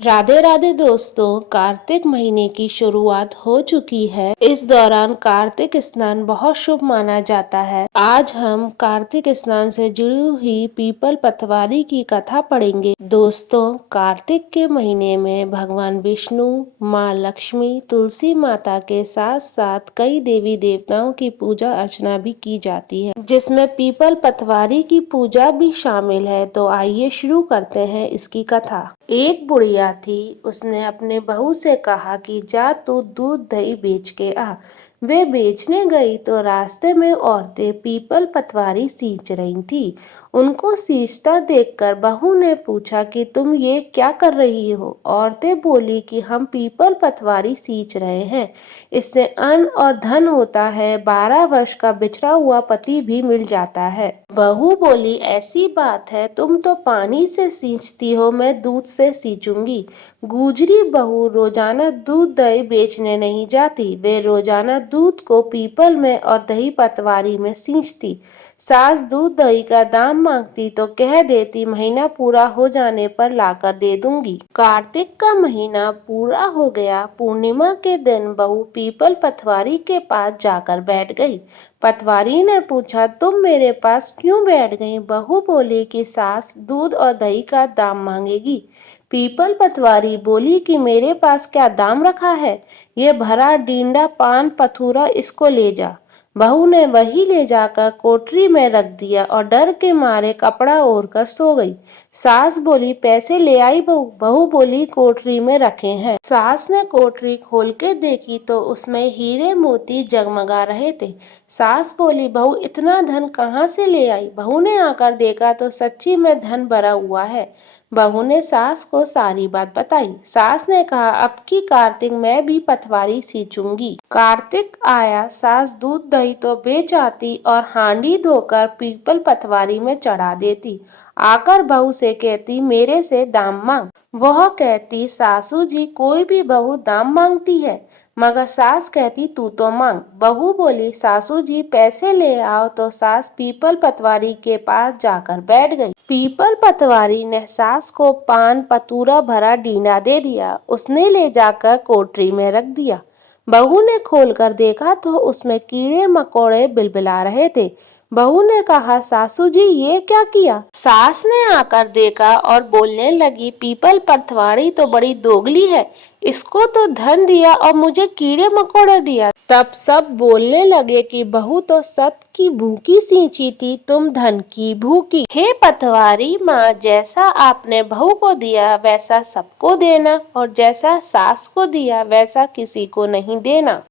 राधे राधे दोस्तों, कार्तिक महीने की शुरुआत हो चुकी है। इस दौरान कार्तिक स्नान बहुत शुभ माना जाता है। आज हम कार्तिक स्नान से जुड़ी हुई पीपल पतवारी की कथा पढ़ेंगे। दोस्तों, कार्तिक के महीने में भगवान विष्णु, माँ लक्ष्मी, तुलसी माता के साथ साथ कई देवी देवताओं की पूजा अर्चना भी की जाती है, जिसमें पीपल पतवारी की पूजा भी शामिल है। तो आइए शुरू करते हैं इसकी कथा। एक बुढ़िया थी। उसने अपने बहू से कहा कि जा तू दूध दही बेच के आ। वे बेचने गई तो रास्ते में औरतें पीपल पतवारी सींच रही थी। उनको सींचता देखकर बहू ने पूछा कि तुम ये क्या कर रही हो। औरतें बोली कि हम पीपल पतवारी सींच रहे हैं, इससे अन्न और धन होता है, 12 वर्ष का बिछड़ा हुआ पति भी मिल जाता है। बहू बोली, ऐसी बात है, तुम तो पानी से सींचती हो, मैं दूध से सींचूंगी। गुजरी बहू रोजाना दूध दही बेचने नहीं जाती, वे रोजाना दूध को पीपल में और दही पतवारी में सींचती। सास दूध दही का दाम मांगती तो कह देती महीना पूरा हो जाने पर लाकर दे दूंगी। कार्तिक का महीना पूरा हो गया। पूर्णिमा के दिन बहू पीपल पतवारी के पास जाकर बैठ गई। पतवारी ने पूछा, तुम मेरे पास क्यों बैठ गई? बहू बोली कि सास दूध और दही का दाम मांगेगी। पीपल पतवारी बोली कि मेरे पास क्या दाम रखा है, ये भरा डींडा पान पथूरा, इसको ले जा। बहू ने वही ले जाकर कोठरी में रख दिया और डर के मारे कपड़ा ओढ़कर सो गई। सास बोली, पैसे ले आई बहू? बहू बोली, कोठरी में रखे हैं। सास ने कोठरी खोल के देखी तो उसमें हीरे मोती जगमगा रहे थे। सास बोली, बहू इतना धन कहाँ से ले आई? बहू ने आकर देखा तो सच्ची में धन भरा हुआ है। बहू ने सास को सारी बात बताई। सास ने कहा, अब की कार्तिक मैं भी पतवारी सींचूंगी। कार्तिक आया, सास दूध दही तो बेच आती और हांडी धोकर पीपल पतवारी में चढ़ा देती। आकर बहू से कहती, मेरे से दाम मांग। वह कहती, सासू जी, कोई भी बहू दाम मांगती है, मगर सास कहती तू तो मांग। बहू बोली, सासू जी पैसे ले आओ। तो सास पीपल पतवारी के पास जाकर बैठ गई। पीपल पतवारी ने सास को पान पतूरा भरा डीना दे दिया। उसने ले जाकर कोठरी में रख दिया। बहू ने खोलकर देखा तो उसमें कीड़े मकोड़े बिलबिला रहे थे। बहू ने कहा, सासू जी ये क्या किया? सास ने आकर देखा और बोलने लगी, पीपल पतवारी तो बड़ी दोगली है, इसको तो धन दिया और मुझे कीड़े मकोड़े दिया। तब सब बोलने लगे कि बहू तो सत की भूखी सींची थी, तुम धन की भूखी। हे पतवारी माँ, जैसा आपने बहू को दिया वैसा सबको देना, और जैसा सास को दिया वैसा किसी को नहीं देना।